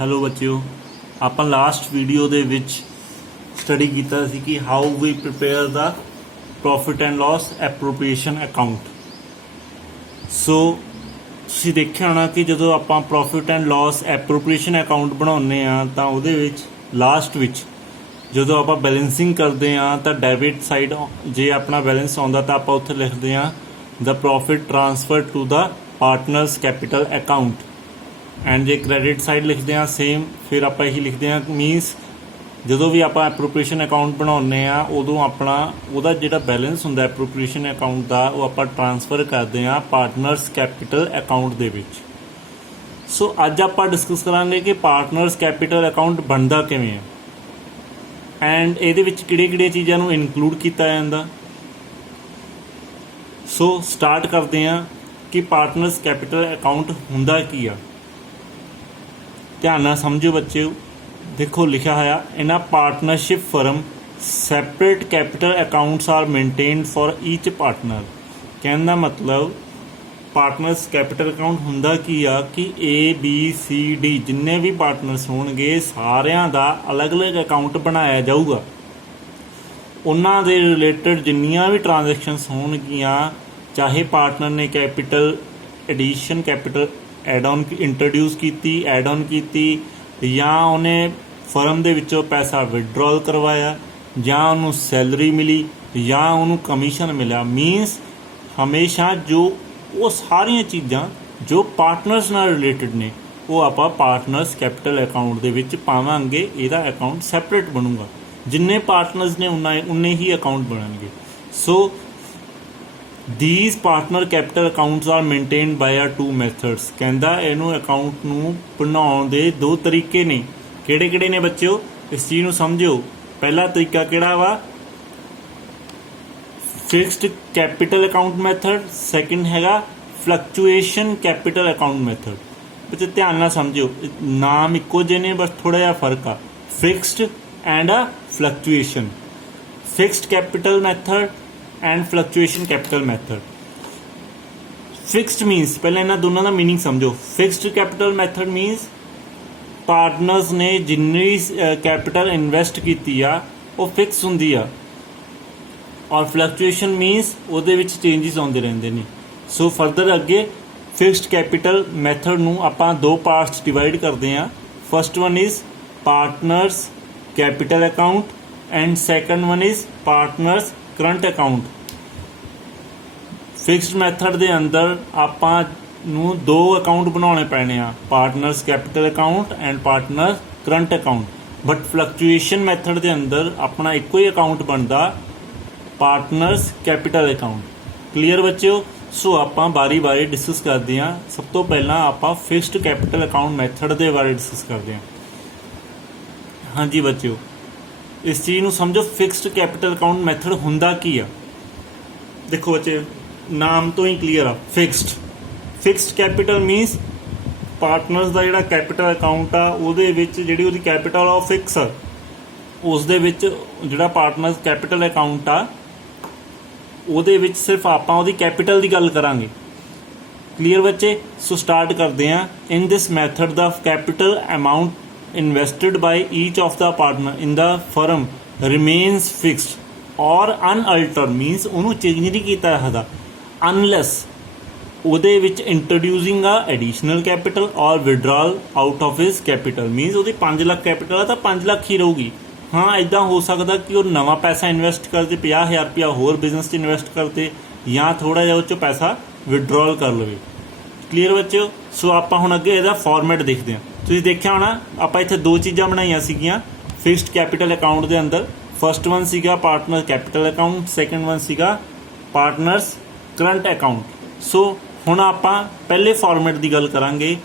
Hello ਬੱਚਿਓ, ਆਪਾਂ last video ਦੇ ਵਿੱਚ ਸਟੱਡੀ ਕੀਤਾ ਸੀ ਕਿ how we prepare the profit and loss appropriation account. So ਤੁਸੀਂ ਦੇਖਿਆ ਹੋਣਾ ਕਿ ਜਦੋਂ ਆਪਾਂ profit and loss appropriation account ਬਣਾਉਂਦੇ ਆ ਤਾਂ ਉਹਦੇ ਵਿੱਚ ਲਾਸਟ ਵਿੱਚ ਜਦੋਂ ਆਪਾਂ ਬੈਲੈਂਸਿੰਗ ਕਰਦੇ ਆ ਤਾਂ ਡੈਬਿਟ ਸਾਈਡ ਜੇ ਆਪਣਾ ਬੈਲੈਂਸ ਆਉਂਦਾ ਤਾਂ ਆਪਾਂ ਉੱਥੇ ਲਿਖਦੇ ਆ the profit transfer to the partners capital account. And ਜੇ ਕ੍ਰੈਡਿਟ ਸਾਈਡ ਲਿਖਦੇ ਹਾਂ ਸੇਮ, ਫਿਰ ਆਪਾਂ ਇਹੀ ਲਿਖਦੇ ਹਾਂ ਮੀਨਸ ਜਦੋਂ ਵੀ ਆਪਾਂ ਐਪਰੋਪ੍ਰੀਏਸ਼ਨ ਅਕਾਊਂਟ ਬਣਾਉਂਦੇ ਆ ਉਦੋਂ ਆਪਣਾ ਉਹਦਾ ਜਿਹੜਾ ਬੈਲੈਂਸ ਹੁੰਦਾ ਐਪਰੋਪ੍ਰੀਏਸ਼ਨ ਅਕਾਊਂਟ ਦਾ ਉਹ ਆਪਾਂ ਟ੍ਰਾਂਸਫਰ ਕਰਦੇ ਹਾਂ ਪਾਰਟਨਰਸ ਕੈਪੀਟਲ ਅਕਾਊਂਟ ਦੇ ਵਿੱਚ। ਸੋ ਅੱਜ ਆਪਾਂ ਡਿਸਕਸ ਕਰਾਂਗੇ ਕਿ ਪਾਰਟਨਰਸ ਕੈਪੀਟਲ ਅਕਾਊਂਟ ਬਣਦਾ ਕਿਵੇਂ ਹੈ ਐਂਡ ਇਹਦੇ ਵਿੱਚ ਕਿਹੜੀਆਂ ਚੀਜ਼ਾਂ ਨੂੰ ਇਨਕਲੂਡ ਕੀਤਾ ਜਾਂਦਾ। ਸੋ ਸਟਾਰਟ ਕਰਦੇ ਹਾਂ ਕਿ ਪਾਰਟਨਰਸ ਕੈਪੀਟਲ ਅਕਾਊਂਟ ਹੁੰਦਾ ਕੀ ਆ। ਧਿਆਨ ਨਾਲ ਸਮਝੋ ਬੱਚਿਓ, ਦੇਖੋ ਲਿਖਿਆ ਹੋਇਆ in partnership firm separate capital accounts are maintained for each partner. ਕਹਿਣ ਦਾ ਮਤਲਬ ਪਾਰਟਨਰਸ ਕੈਪੀਟਲ ਅਕਾਊਂਟ ਹੁੰਦਾ ਕੀ ਆ ਕਿ ABCD ਜਿੰਨੇ ਵੀ ਪਾਰਟਨਰਸ ਹੋਣਗੇ ਸਾਰਿਆਂ ਦਾ ਅਲੱਗ-ਅਲੱਗ ਅਕਾਊਂਟ ਬਣਾਇਆ ਜਾਊਗਾ। ਉਹਨਾਂ ਦੇ ਰਿਲੇਟਡ ਜਿੰਨੀਆਂ ਵੀ ਟ੍ਰਾਂਜੈਕਸ਼ਨਸ ਹੋਣਗੀਆਂ, ਚਾਹੇ ਪਾਰਟਨਰ ਨੇ capital addition capital add on introduce ਕੀਤੀ ਐਡ ਔਨ ਕੀਤੀ ਜਾਂ ਉਹਨੇ ਫਰਮ ਦੇ ਵਿੱਚੋਂ ਪੈਸਾ ਵਿਡਰੋਲ ਕਰਵਾਇਆ ਜਾਂ ਉਹਨੂੰ ਸੈਲਰੀ ਮਿਲੀ ਜਾਂ ਉਹਨੂੰ ਕਮਿਸ਼ਨ ਮਿਲਿਆ, ਮੀਨਸ ਹਮੇਸ਼ਾ ਜੋ ਉਹ ਸਾਰੀਆਂ ਚੀਜ਼ਾਂ ਜੋ ਪਾਰਟਨਰਸ ਨਾਲ ਰਿਲੇਟਡ ਨੇ ਉਹ ਆਪਾਂ ਪਾਰਟਨਰਸ ਕੈਪੀਟਲ ਅਕਾਊਂਟ ਦੇ ਵਿੱਚ ਪਾਵਾਂਗੇ। ਇਹਦਾ ਅਕਾਊਂਟ ਸੈਪਰੇਟ ਬਣੂਗਾ, ਜਿੰਨੇ ਪਾਰਟਨਰਸ ਨੇ ਉਨੇ ਹੀ ਅਕਾਊਂਟ ਬਣਨਗੇ। ਸੋ these partner capital accounts are maintained by two methods। ਕਹਿੰਦਾ ਇਹਨੂੰ ਅਕਾਊਂਟ ਨੂੰ ਬਣਾਉਣ ਦੇ ਦੋ ਤਰੀਕੇ ਨੇ। ਕਿਹੜੇ ਨੇ ਬੱਚਿਓ, ਇਸ ਚੀਜ਼ ਨੂੰ ਸਮਝਿਓ। ਪਹਿਲਾ ਤਰੀਕਾ ਕਿਹੜਾ ਵਾ, fixed capital account method. Second ਹੈਗਾ ਫਲਕਚੁਏਸ਼ਨ ਕੈਪੀਟਲ ਅਕਾਊਂਟ ਮੈਥਡ। ਬੱਚੇ ਧਿਆਨ ਨਾਲ ਸਮਝਿਓ, ਨਾਮ ਇੱਕੋ ਜਿਹੇ ਨੇ, ਬਸ ਥੋੜਾ ਜਿਹਾ ਫਰਕ ਆ। Fixed and fluctuation, fixed capital method and fluctuation capital method. Fixed means ਪਹਿਲਾਂ ਇਹਨਾਂ ਦੋਨਾਂ ਦਾ ਮੀਨਿੰਗ ਸਮਝੋ। Fixed capital method means partners ਨੇ ਜਿੰਨੀ ਕੈਪੀਟਲ ਇਨਵੈਸਟ ਕੀਤੀ ਆ ਉਹ ਫਿਕਸ ਹੁੰਦੀ ਆ, ਔਰ ਫਲਕਚੁਏਸ਼ਨ ਮੀਨਸ ਉਹਦੇ ਵਿੱਚ ਚੇਂਜਸ ਆਉਂਦੇ ਰਹਿੰਦੇ ਨੇ। ਸੋ ਫਰਦਰ ਅੱਗੇ ਫਿਕਸਡ ਕੈਪੀਟਲ ਮੈਥਡ ਨੂੰ ਆਪਾਂ ਦੋ ਪਾਰਟਸ ਡਿਵਾਈਡ ਕਰਦੇ ਹਾਂ। First one is partners capital account and second one is partners current account. Fixed method ਦੇ ਅੰਦਰ ਆਪਾਂ ਨੂੰ ਦੋ ਅਕਾਊਂਟ ਬਣਾਉਣੇ ਪੈਣੇ ਆ, partners capital account and partner current account. But fluctuation method ਦੇ ਅੰਦਰ ਆਪਣਾ ਇੱਕੋ ਹੀ ਅਕਾਊਂਟ ਬਣਦਾ, ਪਾਰਟਨਰਸ ਕੈਪੀਟਲ ਅਕਾਊਂਟ। ਕਲੀਅਰ ਬੱਚਿਓ। ਸੋ ਆਪਾਂ ਬਾਰੀ ਡਿਸਕਸ ਕਰਦੇ ਹਾਂ। ਸਭ ਤੋਂ ਪਹਿਲਾਂ ਆਪਾਂ ਫਿਕਸਡ ਕੈਪੀਟਲ ਅਕਾਊਂਟ ਮੈਥਡ ਦੇ ਬਾਰੇ ਡਿਸਕਸ ਕਰਦੇ ਹਾਂ। ਹਾਂਜੀ ਬੱਚਿਓ, ਇਸ ਚੀਜ਼ ਨੂੰ ਸਮਝੋ, ਫਿਕਸਡ ਕੈਪੀਟਲ ਅਕਾਊਂਟ ਮੈਥਡ ਹੁੰਦਾ ਕੀ ਆ। ਦੇਖੋ ਬੱਚੇ, ਨਾਮ ਤੋਂ ਹੀ ਕਲੀਅਰ ਆ। ਫਿਕਸਡ ਕੈਪੀਟਲ ਮੀਨਸ ਪਾਰਟਨਰਸ ਦਾ ਜਿਹੜਾ ਕੈਪੀਟਲ ਅਕਾਊਂਟ ਆ ਉਹਦੇ ਵਿੱਚ ਜਿਹੜੀ ਉਹਦੀ ਕੈਪੀਟਲ ਆ ਫਿਕਸ ਆ। ਉਸ ਦੇ ਵਿੱਚ ਜਿਹੜਾ ਪਾਰਟਨਰਸ ਕੈਪੀਟਲ ਅਕਾਊਂਟ ਆ ਉਹਦੇ ਵਿੱਚ ਸਿਰਫ ਆਪਾਂ ਉਹਦੀ ਕੈਪੀਟਲ ਦੀ ਗੱਲ ਕਰਾਂਗੇ। ਕਲੀਅਰ ਬੱਚੇ। ਸੋ ਸਟਾਰਟ ਕਰਦੇ ਹਾਂ। In this method the capital amount invested by each of the partner in the firm remains fixed or unaltered, means ਉਹਨੂੰ ਚੇਂਜ ਨਹੀਂ ਕੀਤਾ ਜਾਂਦਾ unless ਉਹਦੇ ਵਿੱਚ introducing a additional capital or withdrawal out of his capital, means ਉਹਦੀ 5 lakh capital ਆ ਤਾਂ 5 ਲੱਖ ਹੀ ਰਹੂਗੀ। ਹਾਂ, ਇੱਦਾਂ ਹੋ ਸਕਦਾ ਕਿ ਉਹ ਨਵਾਂ ਪੈਸਾ ਇਨਵੈਸਟ ਕਰਦੇ, 50,000 ਰੁਪਇਆ ਹੋਰ ਬਿਜ਼ਨਸ 'ਚ ਇਨਵੈਸਟ ਕਰਦੇ ਜਾਂ ਥੋੜ੍ਹਾ ਜਿਹਾ ਉਹ 'ਚੋਂ ਪੈਸਾ ਵਿਡਰੋਲ ਕਰ ਲਵੇ। ਕਲੀਅਰ ਬੱਚਿਓ। ਸੋ ਆਪਾਂ ਹੁਣ ਅੱਗੇ ਇਹਦਾ ਫਾਰਮੈਟ ਦੇਖਦੇ ਹਾਂ। ਤੁਸੀਂ ਦੇਖਿਆ ਹੋਣਾ ਆਪਾਂ ਇੱਥੇ ਦੋ ਚੀਜ਼ਾਂ ਬਣਾਈਆਂ ਸੀਗੀਆਂ ਫਿਕਸਡ ਕੈਪੀਟਲ ਅਕਾਊਂਟ ਦੇ ਅੰਦਰ। ਫਸਟ ਵਨ ਸੀਗਾ partner capital account, second one ਸੀਗਾ ਪਾਰਟਨਰਸ ਕਰੰਟ ਅਕਾਊਂਟ। ਸੋ ਹੁਣ ਆਪਾਂ ਪਹਿਲੇ ਫਾਰਮੈਟ ਦੀ ਗੱਲ ਕਰਾਂਗੇ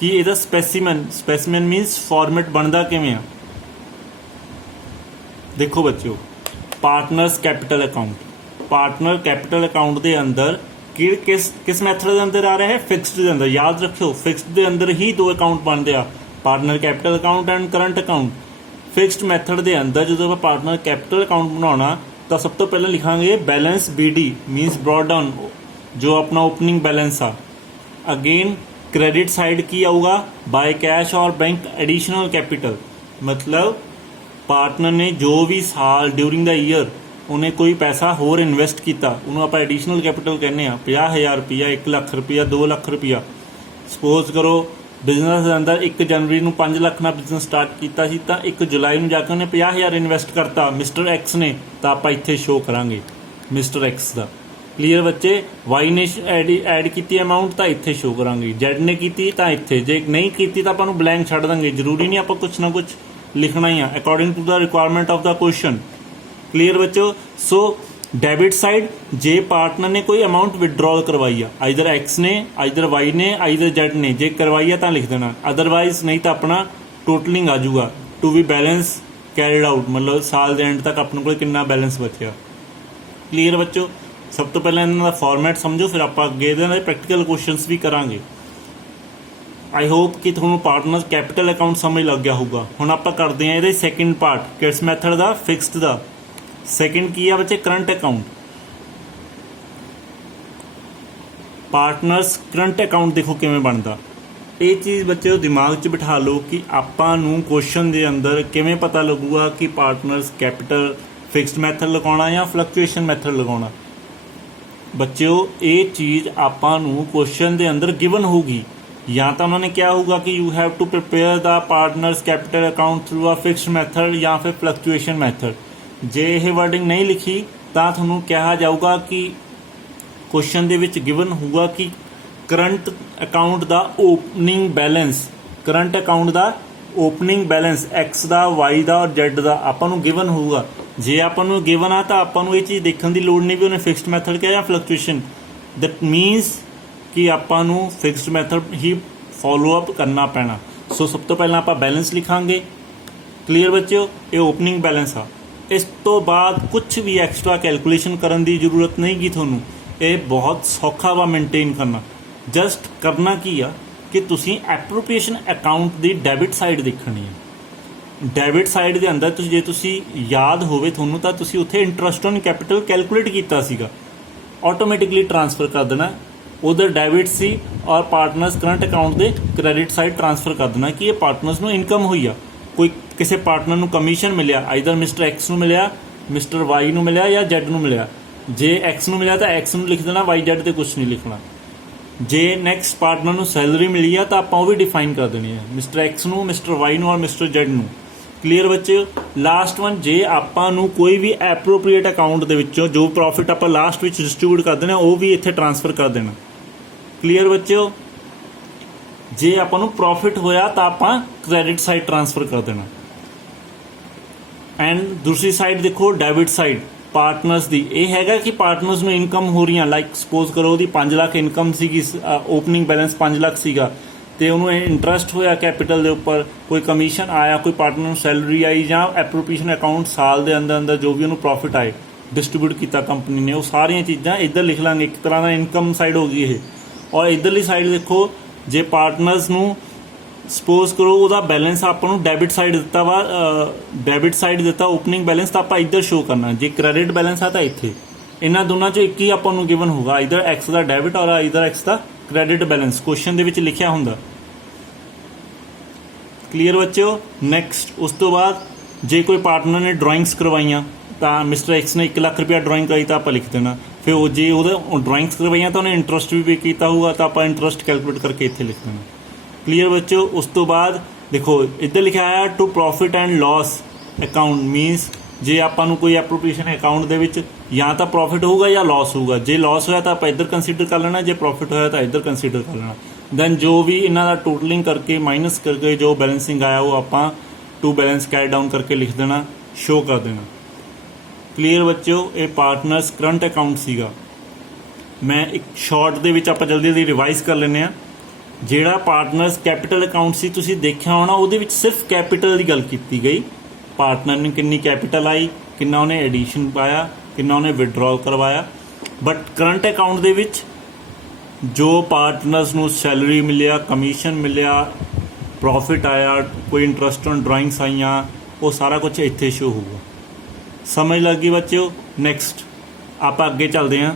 ਕਿ ਇਹਦਾ ਸਪੈਸੀਮਨ ਮੀਨਸ ਫਾਰਮੈਟ ਬਣਦਾ ਕਿਵੇਂ ਆ। ਦੇਖੋ ਬੱਚਿਓ, partners capital account, partner capital account ਦੇ ਅੰਦਰ ਕਿਸ ਮੈਥਡ ਦੇ ਅੰਦਰ ਆ ਰਿਹਾ ਹੈ, ਫਿਕਸਡ ਦੇ ਅੰਦਰ। ਯਾਦ ਰੱਖਿਓ, ਫਿਕਸਡ ਦੇ ਅੰਦਰ ਹੀ ਦੋ ਅਕਾਊਂਟ ਬਣਦੇ ਆ, partner capital account and current account. Fixed method ਦੇ ਅੰਦਰ ਜਦੋਂ ਆਪਾਂ ਪਾਰਟਨਰ ਕੈਪੀਟਲ ਅਕਾਊਂਟ ਬਣਾਉਣਾ ਤਾਂ ਸਭ ਤੋਂ ਪਹਿਲਾਂ ਲਿਖਾਂਗੇ balance BD, means brought down, ਜੋ ਆਪਣਾ ਓਪਨਿੰਗ ਬੈਲੈਂਸ ਆ। ਅਗੇਨ क्रेडिट साइड की आऊगा बाय कैश और बैंक एडिशनल कैपिटल, मतलब पार्टनर ने जो भी साल ड्यूरिंग द ईयर उन्हें कोई पैसा होर इन्वेस्ट किया उन्होंने आप एडिशनल कैपिटल कहने 50,000 रुपया, 1 लाख रुपया, 2 लाख रुपया। सपोज करो बिजनेस के अंदर 1 जनवरी को 5 लाख ना बिजनेस स्टार्ट किया सी, 1 जुलाई में जाकर उन्हें 50,000 इन्वेस्ट करता मिस्टर एक्स ने, तो आप इत्थे शो करांगे मिस्टर एक्स का। क्लीयर बच्चे? वाई ने ऐड की अमाउंट तो इत्थे शो करांगे, जैड ने की तो इत्थे, जे नहीं की तो आपको ब्लैंक छड्ड देंगे, जरूरी नहीं आप कुछ ना कुछ लिखना ही है according to the requirement of the question. Clear बच्चों? सो डेबिट साइड जे पार्टनर ने कोई अमाउंट विड्रॉल करवाई है, आइदर एक्स ने, आइदर वाई ने, आइदर जेड ने, जे करवाई है तो लिख देना, अदरवाइज नहीं तो अपना टोटलिंग आ जाऊगा to be balance carried out, मतलब साल के एंड तक अपने को कितना बैलेंस बचा। क्लीयर बच्चों? सब तो पहले इन्हों का फॉर्मैट समझो, फिर आप अगे प्रैक्टिकल क्वेश्चंस भी करांगे। आई होप कि थोड़ा पार्टनर कैपिटल अकाउंट समझ लग गया होगा। हुण आप करते हैं ये सैकेंड पार्ट किस मैथड का, फिक्सड का। सैकेंड की है बच्चे current account. Partners current account देखो किवें बनता, ये चीज़ बच्चे दिमाग च बिठा लो कि आपां नूं क्वेश्चन के अंदर किवें पता लगूगा कि पार्टनर्स कैपिटल फिक्सड मैथड लगाउणा या फ्लक्चुएशन मैथड लगाउणा। बच्चों ये चीज़ आपां नूं क्वेश्चन के अंदर गिवन होगी, या तो उन्होंने क्या होगा कि you have to prepare the partners capital account through a fixed method या फिर फ्लक्चुएशन मैथड। जे यह वर्डिंग नहीं लिखी तो थोनों कहा जाऊगा कि क्वेश्चन दे विच गिवन होगा कि करंट अकाउंट दा ओपनिंग बैलेंस, करंट अकाउंट दा ओपनिंग बैलेंस एक्स दा, वाई दा और जेड दा आपां नूं गिवन होगा। जे आपां नूं गिवन आ तो आपां नूं ये चीज़ देखने की लोड़ नहीं भी उन्हें फिक्सड मैथड क्या या फ्लक्चुएशन। दैट मीनस कि आपां नूं फिक्सड मैथड ही फॉलोअप करना पैना। सो सब तो पहला आप बैलेंस लिखांगे। क्लीयर बच्चों? ये ओपनिंग बैलेंस आ। इस तो बाद कुछ भी एक्सट्रा कैलकुलेशन करने की जरूरत नहीं गी थोनों, ये बहुत सौखा वा मेनटेन करना। जस्ट करना की आ कि तुसी एप्रोप्रिएशन अकाउंट की डेबिट साइड देखनी है। डेबिट साइड के अंदर जे तुसी याद होवे थोनों तो तुसी उत्थे इंटरस्ट ऑन कैपिटल कैलकुलेट कीता सीगा, ऑटोमेटिकली ट्रांसफर कर देना उधर डेबिट सी और पार्टनर्स करंट अकाउंट के क्रेडिट साइड ट्रांसफर कर देना कि ये पार्टनर्स नूं इनकम हुई आ। कोई किसी पार्टनर नूं कमीशन मिलिया, आइदर मिस्टर एक्स नूं मिलिया, मिस्टर वाई नूं मिलिया या जेड नूं मिलिया। जे एक्स नूं मिलिया तो एक्स नूं लिख देना, वाई जेड ते कुछ नहीं लिखना। जे नैक्सट पार्टनर नूं सैलरी मिली है तो आपां वो भी डिफाइन कर देनी है, मिस्टर एक्स नूं, मिस्टर वाई नूं और मिस्टर जेड नूं। क्लीयर बच्चे? लास्ट वन, जे आपां नूं कोई भी एप्रोप्रिएट अकाउंट दे विचों जो प्रॉफिट आपां लास्ट विच डिस्ट्रीब्यूट कर देना वो भी इत्थे ट्रांसफर कर देना। क्लीयर बच्चों? जे आपां नूं प्रॉफिट होया तो आपां क्रेडिट साइड ट्रांसफर कर देना। एंड दूसरी साइड देखो डेबिट साइड पार्टनर्स दी, ये हैगा कि पार्टनर्स नूं इनकम हो रही, लाइक सपोज करो ਉਹਦੀ 5 ਲੱਖ इनकम ਸੀਗੀ, ओपनिंग बैलेंस 5 ਲੱਖ ਸੀਗਾ ਤੇ ਉਹਨੂੰ इंटरस्ट होया कैपिटल के उपर, कोई कमीशन आया, कोई पार्टनर नूं सैलरी आई ਜਾਂ एप्रोप्रिएशन अकाउंट साल के अंदर अंदर जो भी उन्होंने प्रॉफिट आए डिस्ट्रीब्यूट किया कंपनी ने, वो सारिया चीज़ां इधर लिख लांगे। एक तरह का इनकम साइड हो गई ये। और इधरली साइड देखो जे पार्टनर्स नूं सपोज करो ਉਹਦਾ बैलेंस ਆਪਾਂ ਨੂੰ ਡੈਬਿਟ ਸਾਈਡ ਦਿੱਤਾ ਵਾ, ਡੈਬਿਟ ਸਾਈਡ ਦਿੱਤਾ ਓਪਨਿੰਗ बैलेंस ਤਾਂ ਆਪਾਂ ਇੱਧਰ ਸ਼ੋ ਕਰਨਾ। ਜੇ ਕ੍ਰੈਡਿਟ बैलेंस ਆ ਤਾਂ ਇੱਥੇ ਇਹਨਾਂ ਦੋਨਾਂ ਚੋਂ ਇੱਕ ਹੀ ਆਪਾਂ ਨੂੰ ਗਿਵਨ ਹੋਗਾ, ਇਧਰ ਐਕਸ ਦਾ ਡੈਬਿਟ ਔਰ ਇਧਰ ਐਕਸ ਦਾ ਕ੍ਰੈਡਿਟ बैलेंस ਕੁਐਸਚਨ ਦੇ ਵਿੱਚ ਲਿਖਿਆ ਹੁੰਦਾ। ਕਲੀਅਰ ਬੱਚਿਓ? ਨੈਕਸਟ ਉਸ ਤੋਂ ਬਾਅਦ ਜੇ ਕੋਈ ਪਾਰਟਨਰ ਨੇ ਡਰਾਇੰਗਸ ਕਰਵਾਈਆਂ ਤਾਂ ਮਿਸਟਰ ਐਕਸ ਨੇ 1 ਲੱਖ ਰੁਪਇਆ ਡਰਾਇੰਗ ਕਰਾਈ ਤਾਂ ਆਪਾਂ ਲਿਖ ਦੇਣਾ। ਫਿਰ ਉਹ ਜੇ ਉਹਦਾ ਡਰਾਇੰਗਸ ਕਰਵਾਈਆਂ ਤਾਂ ਉਹਨੇ ਇੰਟਰਸਟ ਵੀ ਪੇ ਕੀਤਾ ਹੋਊਗਾ ਤਾਂ ਆਪਾਂ ਇੰਟਰਸਟ ਕੈਲਕੂਲੇਟ ਕਰਕੇ ਇੱਥੇ ਲਿਖ ਦੇਣਾ। क्लीयर बच्चों? उस तो बाद देखो इधर लिखा है to profit and loss account, means जे आपां नूं कोई एप्रोप्रिएशन अकाउंट दे विच या तो प्रॉफिट होगा या लॉस होगा। जे लॉस होया तो आप इधर कंसीडर कर लेना, जे प्रॉफिट होया तो इधर कंसीडर कर लेना। दैन जो भी इन्हां दा टोटलिंग करके माइनस करके जो बैलेंसिंग आया वो आपां टू बैलेंस कैरी डाउन करके लिख देना, शो कर देना। क्लीयर बच्चों? ये पार्टनर्स करंट अकाउंट सीगा। मैं एक शॉर्ट दे विच आपां जल्दी जल्दी रिवाइज कर लैंदे आ। ਜਿਹੜਾ ਪਾਰਟਨਰਸ ਕੈਪੀਟਲ ਅਕਾਊਂਟ ਸੀ ਤੁਸੀਂ ਦੇਖਿਆ ਹੋਣਾ, ਉਹਦੇ ਵਿੱਚ ਸਿਰਫ ਕੈਪੀਟਲ ਦੀ ਗੱਲ ਕੀਤੀ ਗਈ। ਪਾਰਟਨਰ ਨੇ ਕਿੰਨੀ ਕੈਪੀਟਲ ਆਈ, ਕਿੰਨਾ ਉਹਨੇ ਐਡੀਸ਼ਨ ਪਾਇਆ, ਕਿੰਨਾ ਉਹਨੇ ਵਿਡਰਾਅਲ ਕਰਵਾਇਆ। ਬਟ ਕਰੰਟ ਅਕਾਊਂਟ ਦੇ ਵਿੱਚ ਜੋ ਪਾਰਟਨਰਸ ਨੂੰ ਸੈਲਰੀ ਮਿਲਿਆ, ਕਮਿਸ਼ਨ ਮਿਲਿਆ, ਪ੍ਰੋਫਿਟ ਆਇਆ, ਕੋਈ ਇੰਟਰਸਟ ਔਨ ਡਰਾਇੰਗਸ ਆਈਆਂ, ਉਹ ਸਾਰਾ ਕੁਝ ਇੱਥੇ ਸ਼ੋ ਹੋਊਗਾ। ਸਮਝ ਲੱਗ ਗਈ ਬੱਚਿਓ? ਨੈਕਸਟ ਆਪਾਂ ਅੱਗੇ ਚੱਲਦੇ ਹਾਂ।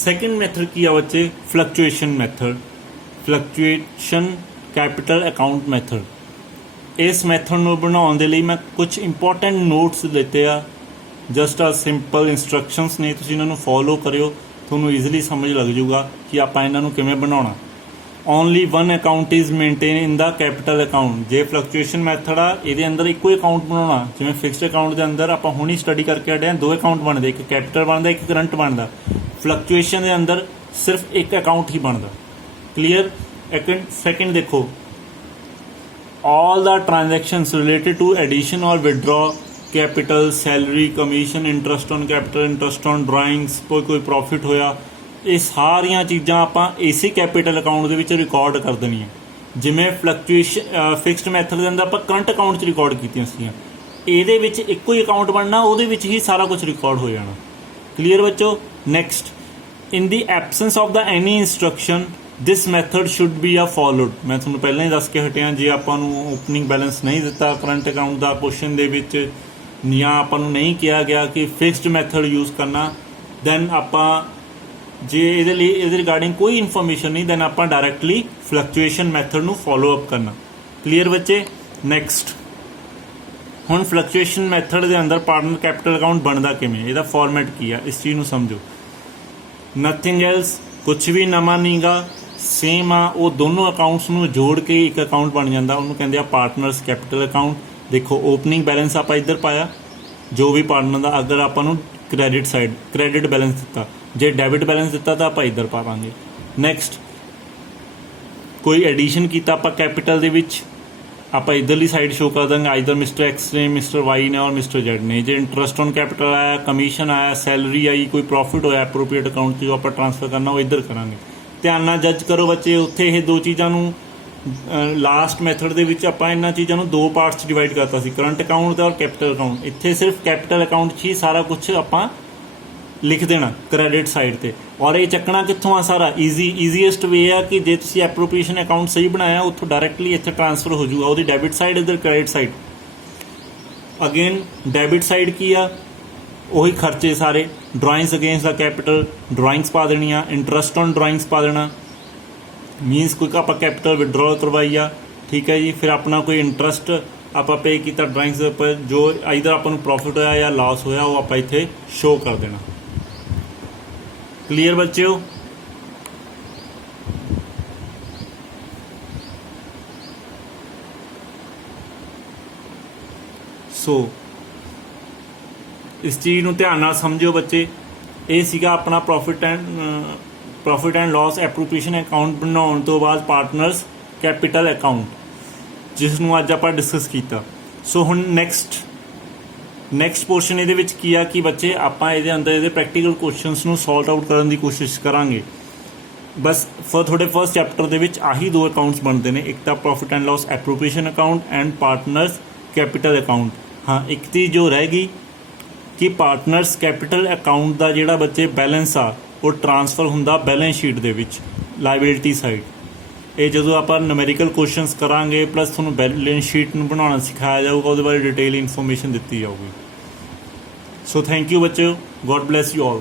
सेकंड मैथड की है बच्चे fluctuation method, fluctuation capital account method. इस मैथड ਨੂੰ ਬਣਾਉਣ ਦੇ ਲਈ ਮੈਂ ਕੁਝ ਇੰਪੋਰਟੈਂਟ ਨੋਟਸ ਦਿੱਤੇ ਆ, ਜਸਟ ਆ ਸਿੰਪਲ ਇੰਸਟਰਕਸ਼ਨਸ ਨੇ, ਤੁਸੀਂ ਇਹਨਾਂ ਨੂੰ ਫੋਲੋ ਕਰਿਓ, ਤੁਹਾਨੂੰ ਈਜ਼ੀਲੀ ਸਮਝ ਲੱਗ ਜਾਊਗਾ ਕਿ ਆਪਾਂ ਇਹਨਾਂ ਨੂੰ ਕਿਵੇਂ ਬਣਾਉਣਾ। Only one account is maintain in the capital account. ਜੇ ਫਲਕਚੁਏਸ਼ਨ ਮੈਥਡ ਆ ਇਹਦੇ ਅੰਦਰ ਇੱਕੋ ਹੀ ਅਕਾਊਂਟ ਬਣਾਉਣਾ, ਜਿਵੇਂ ਫਿਕਸਡ ਅਕਾਊਂਟ ਦੇ ਅੰਦਰ ਆਪਾਂ ਹੁਣੀ ਸਟੱਡੀ ਕਰਕੇ ਹਟੇ ਹਾਂ, ਦੋ ਅਕਾਊਂਟ ਬਣਦੇ, ਇੱਕ ਕੈਪੀਟਲ ਬਣਦਾ ਇੱਕ ਕਰੰਟ ਬਣਦਾ। ਫਲਕਚੁਏਸ਼ਨ ਦੇ ਅੰਦਰ ਸਿਰਫ ਇੱਕ ਅਕਾਊਂਟ ਹੀ ਬਣਦਾ। ਕਲੀਅਰ। ਸੈਕਿੰਡ ਦੇਖੋ, all the transactions related to addition or withdraw capital, salary, commission, interest on capital, interest on drawings, ਕੋਈ profit ਹੋਇਆ, ਇਹ ਸਾਰੀਆਂ ਚੀਜ਼ਾਂ ਆਪਾਂ ਇਸੇ ਕੈਪੀਟਲ ਅਕਾਊਂਟ ਦੇ ਵਿੱਚ ਰਿਕਾਰਡ ਕਰ ਦੇਣੀਆਂ। ਜਿਵੇਂ ਫਲਕਚੁਏਸ਼ਨ ਫਿਕਸਡ ਮੈਥਡ ਦੇ ਅੰਦਰ ਆਪਾਂ ਕਰੰਟ ਅਕਾਊਂਟ 'ਚ ਰਿਕਾਰਡ ਕੀਤੀਆਂ ਸੀਗੀਆਂ, ਇਹਦੇ ਵਿੱਚ ਇੱਕੋ ਹੀ ਅਕਾਊਂਟ ਬਣਨਾ, ਉਹਦੇ ਵਿੱਚ ਹੀ ਸਾਰਾ ਕੁਝ ਰਿਕਾਰਡ ਹੋ ਜਾਣਾ। ਕਲੀਅਰ ਬੱਚੋ। Next, in the absence of the any instruction this method should be a followed. ਮੈਂ ਤੁਹਾਨੂੰ ਪਹਿਲਾਂ ਹੀ ਦੱਸ ਕੇ ਹਟਿਆ, ਜੇ ਆਪਾਂ ਨੂੰ ਓਪਨਿੰਗ ਬੈਲੈਂਸ ਨਹੀਂ ਦਿੱਤਾ ਕਰੰਟ ਅਕਾਊਂਟ ਦਾ ਕੁਐਸਚਨ ਦੇ ਵਿੱਚ, ਜਾਂ ਆਪਾਂ ਨੂੰ ਨਹੀਂ ਕਿਹਾ ਗਿਆ ਕਿ ਫਿਕਸਡ ਮੈਥਡ ਯੂਜ਼ ਕਰਨਾ, ਦੈਨ ਆਪਾਂ ਜੇ ਇਹਦੇ ਲਈ ਇਹਦੇ ਰਿਗਾਰਡਿੰਗ ਕੋਈ ਇਨਫੋਰਮੇਸ਼ਨ ਨਹੀਂ, ਦੈਨ ਆਪਾਂ ਡਾਇਰੈਕਟਲੀ ਫਲਕਚੁਏਸ਼ਨ ਮੈਥਡ ਨੂੰ ਫੋਲੋ ਅਪ ਕਰਨਾ। ਕਲੀਅਰ ਬੱਚੇ। ਨੈਕਸਟ, ਹੁਣ ਫਲਕਚੁਏਸ਼ਨ ਮੈਥਡ ਦੇ ਅੰਦਰ ਪਾਰਟਨਰ ਕੈਪੀਟਲ ਅਕਾਊਂਟ ਬਣਦਾ ਕਿਵੇਂ, ਇਹਦਾ ਫਾਰਮੈਟ ਕੀ ਆ, ਇਸ ਚੀਜ਼ ਨੂੰ ਸਮਝੋ। ਨਥਿੰਗ ਐਲਸ, ਕੁਛ ਵੀ ਨਵਾਂ ਨਹੀਂ ਗਾ, ਸੇਮ ਆ। ਉਹ ਦੋਨੋਂ ਅਕਾਊਂਟਸ ਨੂੰ ਜੋੜ ਕੇ ਇੱਕ ਅਕਾਊਂਟ ਬਣ ਜਾਂਦਾ, ਉਹਨੂੰ ਕਹਿੰਦੇ ਆ ਪਾਰਟਨਰਸ ਕੈਪੀਟਲ ਅਕਾਊਂਟ। ਦੇਖੋ ਓਪਨਿੰਗ ਬੈਲੈਂਸ ਆਪਾਂ ਇੱਧਰ ਪਾਇਆ, ਜੋ ਵੀ ਪਾਰਟਨਰ ਦਾ, ਅਗਰ ਆਪਾਂ ਨੂੰ ਕ੍ਰੈਡਿਟ ਸਾਈਡ ਕ੍ਰੈਡਿਟ ਬੈਲੈਂਸ ਦਿੱਤਾ, ਜੇ ਡੈਬਿਟ ਬੈਲੈਂਸ ਦਿੱਤਾ ਤਾਂ ਆਪਾਂ ਇੱਧਰ ਪਾਵਾਂਗੇ। ਨੈਕਸਟ, ਕੋਈ ਐਡੀਸ਼ਨ ਕੀਤਾ ਆਪਾਂ ਕੈਪੀਟਲ ਦੇ ਵਿੱਚ, ਆਪਾਂ ਇੱਧਰਲੀ ਸਾਈਡ ਸ਼ੋ ਕਰ ਦਾਂਗੇ, ਆਈਦਰ ਮਿਸਟਰ ਐਕਸ ਨੇ, ਮਿਸਟਰ ਵਾਈ ਨੇ ਔਰ ਮਿਸਟਰ ਜ਼ੈਡ ਨੇ। ਜੇ ਇੰਟਰਸਟ ਔਨ ਕੈਪੀਟਲ ਆਇਆ, ਕਮਿਸ਼ਨ ਆਇਆ, ਸੈਲਰੀ ਆਈ, ਕੋਈ ਪ੍ਰੋਫਿਟ ਹੋਇਆ ਐਪਰੋਪਰੀਏਟ ਅਕਾਊਂਟ 'ਚ ਜੋ ਆਪਾਂ ਟ੍ਰਾਂਸਫਰ ਕਰਨਾ, ਉਹ ਇੱਧਰ ਕਰਾਂਗੇ। ਧਿਆਨ ਨਾਲ ਜੱਜ ਕਰੋ ਬੱਚੇ, ਉੱਥੇ ਇਹ ਦੋ ਚੀਜ਼ਾਂ ਨੂੰ ਲਾਸਟ ਮੈਥਡ ਦੇ ਵਿੱਚ ਆਪਾਂ ਇਹਨਾਂ ਚੀਜ਼ਾਂ ਨੂੰ ਦੋ ਪਾਰਟਸ ਡਿਵਾਈਡ ਕਰਤਾ ਸੀ, ਕਰੰਟ ਅਕਾਊਂਟ ਤੇ ਔਰ ਕੈਪੀਟਲ ਅਕਾਊਂਟ। ਇੱਥੇ ਸਿਰਫ ਕੈਪੀਟਲ ਅਕਾਊਂਟ 'ਚ ਹੀ ਸਾਰਾ ਕੁਝ ਆਪਾਂ ਲਿਖ ਦੇਣਾ ਕ੍ਰੈਡਿਟ ਸਾਈਡ ਤੇ। ਔਰ ਇਹ ਚੱਕਣਾ ਕਿੱਥੋਂ ਆ ਸਾਰਾ, ਈਜ਼ੀਐਸਟ ਵੇ ਆ ਕਿ ਜੇ ਤੁਸੀਂ ਐਪਰੋਪਰੀਏਸ਼ਨ ਅਕਾਊਂਟ ਸਹੀ ਬਣਾਇਆ, ਉੱਥੋਂ ਡਾਇਰੈਕਟਲੀ ਇੱਥੇ ਟ੍ਰਾਂਸਫਰ ਹੋ ਜਾਊਗਾ, ਉਹਦੀ ਡੈਬਿਟ ਸਾਈਡ ਇੱਧਰ credit side. Again debit side ਕੀ ਆ, ਉਹੀ ਖਰਚੇ ਸਾਰੇ, drawings against the capital, drawings ਪਾ ਦੇਣੀਆਂ, ਇੰਟਰਸਟ ਔਨ ਡਰਾਇੰਗਸ ਪਾ ਦੇਣਾ, ਮੀਨਸ ਕੋਈ ਆਪਾਂ ਕੈਪੀਟਲ ਵਿਡਰੋਲ ਕਰਵਾਈ ਆ, ਠੀਕ ਹੈ ਜੀ। ਫਿਰ ਆਪਣਾ ਕੋਈ ਇੰਟਰਸਟ ਆਪਾਂ ਪੇ ਕੀਤਾ ਡਰਾਇੰਗਸ ਦੇ ਉੱਪਰ, ਜੋ ਆਈਦਰ ਆਪਾਂ ਨੂੰ ਪ੍ਰੋਫਿਟ ਹੋਇਆ ਜਾਂ ਲਾਸ ਹੋਇਆ, ਉਹ ਆਪਾਂ ਇੱਥੇ ਸ਼ੋ ਕਰ ਦੇਣਾ। ਕਲੀਅਰ ਬੱਚਿਓ। ਸੋ ਇਸ ਚੀਜ਼ ਨੂੰ ਧਿਆਨ ਨਾਲ ਸਮਝਿਓ ਬੱਚੇ। ਇਹ ਸੀਗਾ ਆਪਣਾ profit and loss appropriation account ਬਣਾਉਣ ਤੋਂ ਬਾਅਦ ਪਾਰਟਨਰਸ ਕੈਪੀਟਲ ਅਕਾਊਂਟ, ਜਿਸ ਨੂੰ ਅੱਜ ਆਪਾਂ ਡਿਸਕਸ ਕੀਤਾ। ਸੋ ਹੁਣ ਨੈਕਸਟ ਪੋਰਸ਼ਨ ਇਹਦੇ ਵਿੱਚ ਕੀ ਆ ਕਿ ਬੱਚੇ ਆਪਾਂ ਇਹਦੇ ਅੰਦਰ ਇਹਦੇ ਪ੍ਰੈਕਟੀਕਲ ਕੁਐਸਚਨਸ ਨੂੰ ਸੋਲਵ ਆਊਟ ਕਰਨ ਦੀ ਕੋਸ਼ਿਸ਼ ਕਰਾਂਗੇ। ਬਸ ਤੁਹਾਡੇ ਫਸਟ ਚੈਪਟਰ ਦੇ ਵਿੱਚ ਆਹੀ ਦੋ ਅਕਾਊਂਟਸ ਬਣਦੇ ਨੇ, ਇੱਕ ਤਾਂ profit and loss appropriation account and partners capital account. ਹਾਂ, ਇੱਕ ਚੀਜ਼ ਜੋ ਰਹਿ ਗਈ ਕਿ ਪਾਰਟਨਰਸ ਕੈਪੀਟਲ ਅਕਾਊਂਟ ਦਾ ਜਿਹੜਾ ਬੱਚੇ ਬੈਲੈਂਸ ਆ, ਉਹ ਟ੍ਰਾਂਸਫਰ ਹੁੰਦਾ ਬੈਲੈਂਸ ਸ਼ੀਟ ਦੇ ਵਿੱਚ ਲਾਇਬਿਲਿਟੀ ਸਾਈਡ। ਇਹ ਜਦੋਂ ਆਪਾਂ ਨੂਮੈਰੀਕਲ ਕੁਐਸਚਨਸ ਕਰਾਂਗੇ, ਪਲੱਸ ਤੁਹਾਨੂੰ ਬੈਲੈਂਸ ਸ਼ੀਟ ਨੂੰ ਬਣਾਉਣਾ ਸਿਖਾਇਆ ਜਾਊਗਾ, ਉਹਦੇ ਬਾਰੇ ਡਿਟੇਲ ਇਨਫੋਰਮੇਸ਼ਨ ਦਿੱਤੀ ਜਾਊਗੀ। ਸੋ ਥੈਂਕ ਯੂ ਬੱਚਿਓ, ਗੋਡ ਬਲੈਸ ਯੂ ਆਲ।